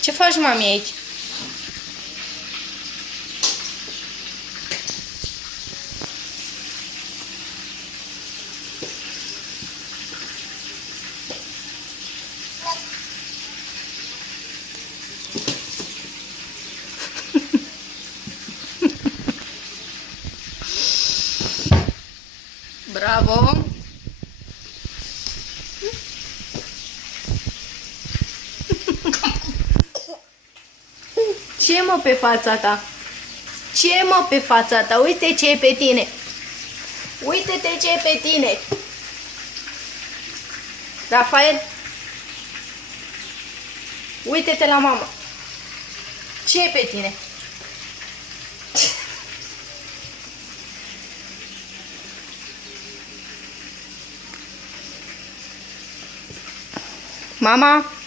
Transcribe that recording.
Ce faci, mami, aici? Bravo! Ce mă pe fața ta? Ce mă pe fața ta? Uite ce e pe tine! Uite-te ce e pe tine! Rafael? Uite-te la mama! Ce e pe tine? Mama?